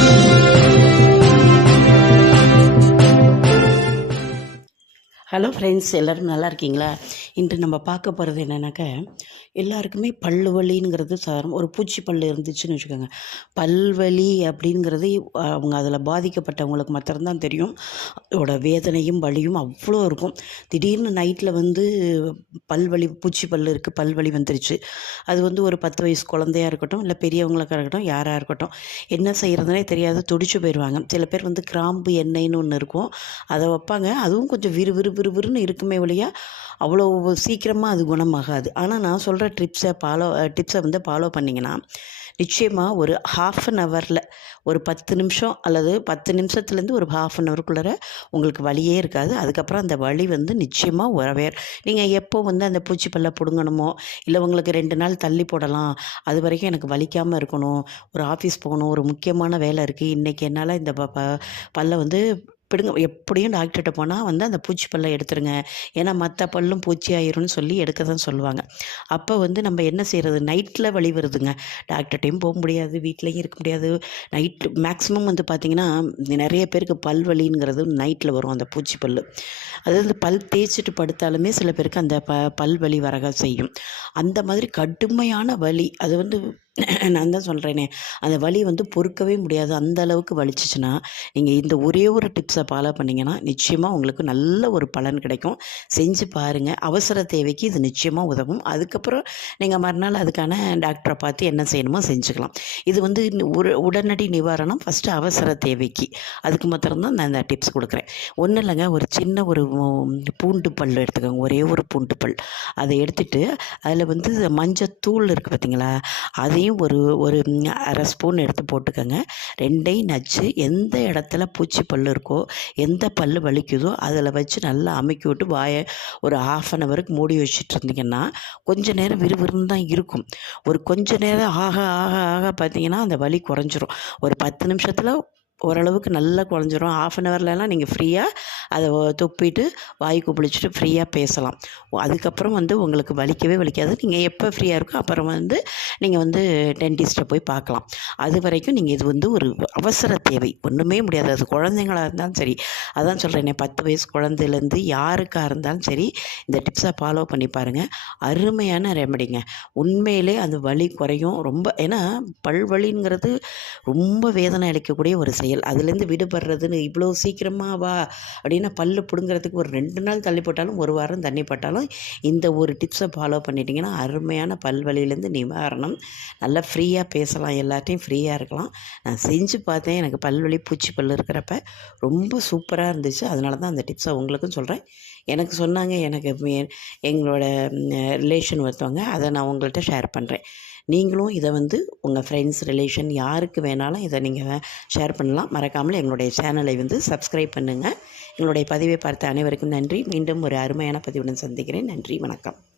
Thank you. Hello friends எல்லோரும் நல்லா இருக்கீங்களா? இன்று நம்ம பார்க்க போகிறது என்னென்னாக்கா எல்லாருக்குமே பல்லு வலிங்கிறது சாதாரண ஒரு பூச்சி பல்லு இருந்துச்சுன்னு வச்சுக்கோங்க. பல்வலி அப்படிங்கிறது அவங்க அதில் பாதிக்கப்பட்டவங்களுக்கு மாத்திரம்தான் தெரியும். அதோட வேதனையும் வலியும் அவ்வளோ இருக்கும். திடீர்னு நைட்டில் வந்து பல்வலி பூச்சி பல்லு இருக்குது பல்வலி வந்துருச்சு. அது வந்து ஒரு பத்து வயசு குழந்தையா இருக்கட்டும் இல்லை பெரியவங்களுக்காக இருக்கட்டும் யாராக இருக்கட்டும் என்ன செய்கிறதுனே தெரியாது துடிச்சு போயிடுவாங்க சில பேர் வந்து கிராம்பு எண்ணெய்னு ஒன்று இருக்கும். அதை வைப்பாங்க. அதுவும் கொஞ்சம் விறுவிறு விறுவிறுன்னு இருக்குமே ஒழியா அவ்வளோ சீக்கிரமாக அது குணமாகாது. ஆனால் நான் சொல்கிற ட்ரிப்ஸை ஃபாலோ டிப்ஸை வந்து ஃபாலோ பண்ணிங்கன்னா நிச்சயமாக ஒரு ஹாஃப் அன் ஹவரில் ஒரு பத்து நிமிஷம் அல்லது பத்து நிமிஷத்துலேருந்து ஒரு ஹாஃப் அன் ஹவருக்குள்ளார உங்களுக்கு வலியே இருக்காது. அதுக்கப்புறம் அந்த வலி வந்து நிச்சயமாக உறவே நீங்கள் எப்போ வந்து அந்த பூச்சி பல்ல பிடுங்கணுமோ இல்லை உங்களுக்கு ரெண்டு நாள் தள்ளி போடலாம் அது வரைக்கும் எனக்கு வலிக்காமல் இருக்கணும் ஒரு ஆஃபீஸ் போகணும் ஒரு முக்கியமான வேலை இருக்குது இன்றைக்கி என்னால் இந்த ப ப வந்து பிடுங்க எப்படியும் டாக்டர்கிட்ட போனால் வந்து அந்த பூச்சி பல்லை எடுத்துருங்க. ஏன்னா மற்ற பல்லும் பூச்சி ஆயிரும்னு சொல்லி எடுக்க தான் சொல்லுவாங்க. அப்போ வந்து நம்ம என்ன செய்கிறது நைட்டில் வலி வருதுங்க. டாக்டர்கிட்டையும் போக முடியாது வீட்லேயும் இருக்க முடியாது. நைட் மேக்ஸிமம் வந்து பார்த்திங்கன்னா நிறைய பேருக்கு பல் வலிங்கிறது நைட்டில் வரும் அந்த பூச்சி பல் அதாவது பல் தேய்ச்சிட்டு படுத்தாலுமே சில பேருக்கு அந்த ப பல் வலி வரக செய்யும். அந்த மாதிரி கடுமையான வலி அது வந்து நான் தான் சொல்கிறேனே அந்த வலி வந்து பொறுக்கவே முடியாது. அந்த அளவுக்கு வலிச்சிச்சுன்னா நீங்கள் இந்த ஒரே ஒரு டிப்ஸை ஃபாலோ பண்ணிங்கன்னா நிச்சயமாக உங்களுக்கு நல்ல ஒரு பலன் கிடைக்கும். செஞ்சு பாருங்கள் அவசர தேவைக்கு இது நிச்சயமாக உதவும். அதுக்கப்புறம் நீங்கள் மறுநாள் அதுக்கான டாக்டரை பார்த்து என்ன செய்யணுமோ செஞ்சுக்கலாம். இது வந்து ஒரு உடனடி நிவாரணம் ஃபஸ்ட்டு அவசர தேவைக்கு. அதுக்கு மாத்திரம்தான் நான் இந்த டிப்ஸ் கொடுக்குறேன். ஒன்றும் இல்லைங்க. ஒரு சின்ன ஒரு பூண்டு பல் எடுத்துக்கோங்க. ஒரே ஒரு பூண்டு பல். அதை எடுத்துகிட்டு அதில் வந்து மஞ்சத்தூள் இருக்குது பார்த்தீங்களா அதையும் ஒரு ஒரு அரை ஸ்பூன் எடுத்து போட்டுக்கோங்க. ரெண்டையும் நச்சு எந்த இடத்துல பூச்சி பல் இருக்கோ எந்த பல் வலிக்குதோ அதில் வச்சு நல்லா அமைக்கி விட்டு வாயை ஒரு ஆஃப் அன் ஹவருக்கு மூடி வச்சுட்டு இருந்தீங்கன்னா கொஞ்சம் நேரம் விறுவிறுன்னு தான் இருக்கும். ஒரு கொஞ்ச நேரம் ஆக ஆக ஆக பார்த்தீங்கன்னா அந்த வலி குறைஞ்சிரும். ஒரு பத்து நிமிஷத்தில் ஓரளவுக்கு நல்லா குழஞ்சிரும். ஆஃப் அன் ஹவர்லலாம் நீங்கள் ஃப்ரீயாக அதை துப்பிட்டு வாய் குப்பிளிச்சுட்டு ஃப்ரீயாக பேசலாம். அதுக்கப்புறம் வந்து உங்களுக்கு வலிக்கவே வலிக்காது. நீங்கள் எப்போ ஃப்ரீயாக இருக்கோ அப்புறம் வந்து நீங்கள் வந்து டென்டிஸ்ட்டை போய் பார்க்கலாம் அது வரைக்கும் நீங்கள் இது வந்து ஒரு அவசர தேவை. ஒன்றுமே முடியாது. அது குழந்தைங்களாக இருந்தாலும் சரி. அதான் சொல்கிறேனே பத்து வயசு குழந்தையிலேருந்து யாருக்காக இருந்தாலும் சரி இந்த டிப்ஸை ஃபாலோ பண்ணி பாருங்கள் அருமையான ரெமடிங்க உண்மையிலே அந்த வலி குறையும். ரொம்ப ஏன்னா பல்வலிங்கிறது ரொம்ப வேதனை அளிக்கக்கூடிய ஒரு செயல். அதுலேருந்து விடுபடுறதுன்னு இவ்வளோ சீக்கிரமாக வா அப்படின்னா பல்லு பிடுங்கிறதுக்கு ஒரு ரெண்டு நாள் தள்ளி போட்டாலும் ஒரு வாரம் தண்ணி போட்டாலும் இந்த ஒரு டிப்ஸை ஃபாலோ பண்ணிட்டீங்கன்னா அருமையான பல்வழியிலேருந்து நிவாரணம். நல்லா ஃப்ரீயாக பேசலாம் எல்லாத்தையும் ஃப்ரீயாக இருக்கலாம். நான் செஞ்சு பார்த்தேன். எனக்கு பல்வலி பூச்சி பல் இருக்கிறப்ப ரொம்ப சூப்பராக இருந்துச்சு. அதனால தான் அந்த டிப்ஸை உங்களுக்கும் சொல்கிறேன் எனக்கு சொன்னாங்க எனக்கு எங்களோட ரிலேஷன் ஒருத்தவங்க அதை நான் உங்கள்கிட்ட ஷேர் பண்ணுறேன் நீங்களும் இதை வந்து உங்கள் ஃப்ரெண்ட்ஸ் ரிலேஷன் யாருக்கு வேணாலும் இதை நீங்கள் ஷேர் பண்ணலாம். மறக்காமல் எங்களுடைய சேனலை வந்து சப்ஸ்கிரைப் பண்ணுங்கள் எங்களுடைய பதிவை பார்த்த அனைவருக்கும் நன்றி. மீண்டும் ஒரு அருமையான பதிவுடன் சந்திக்கிறேன். நன்றி. வணக்கம்.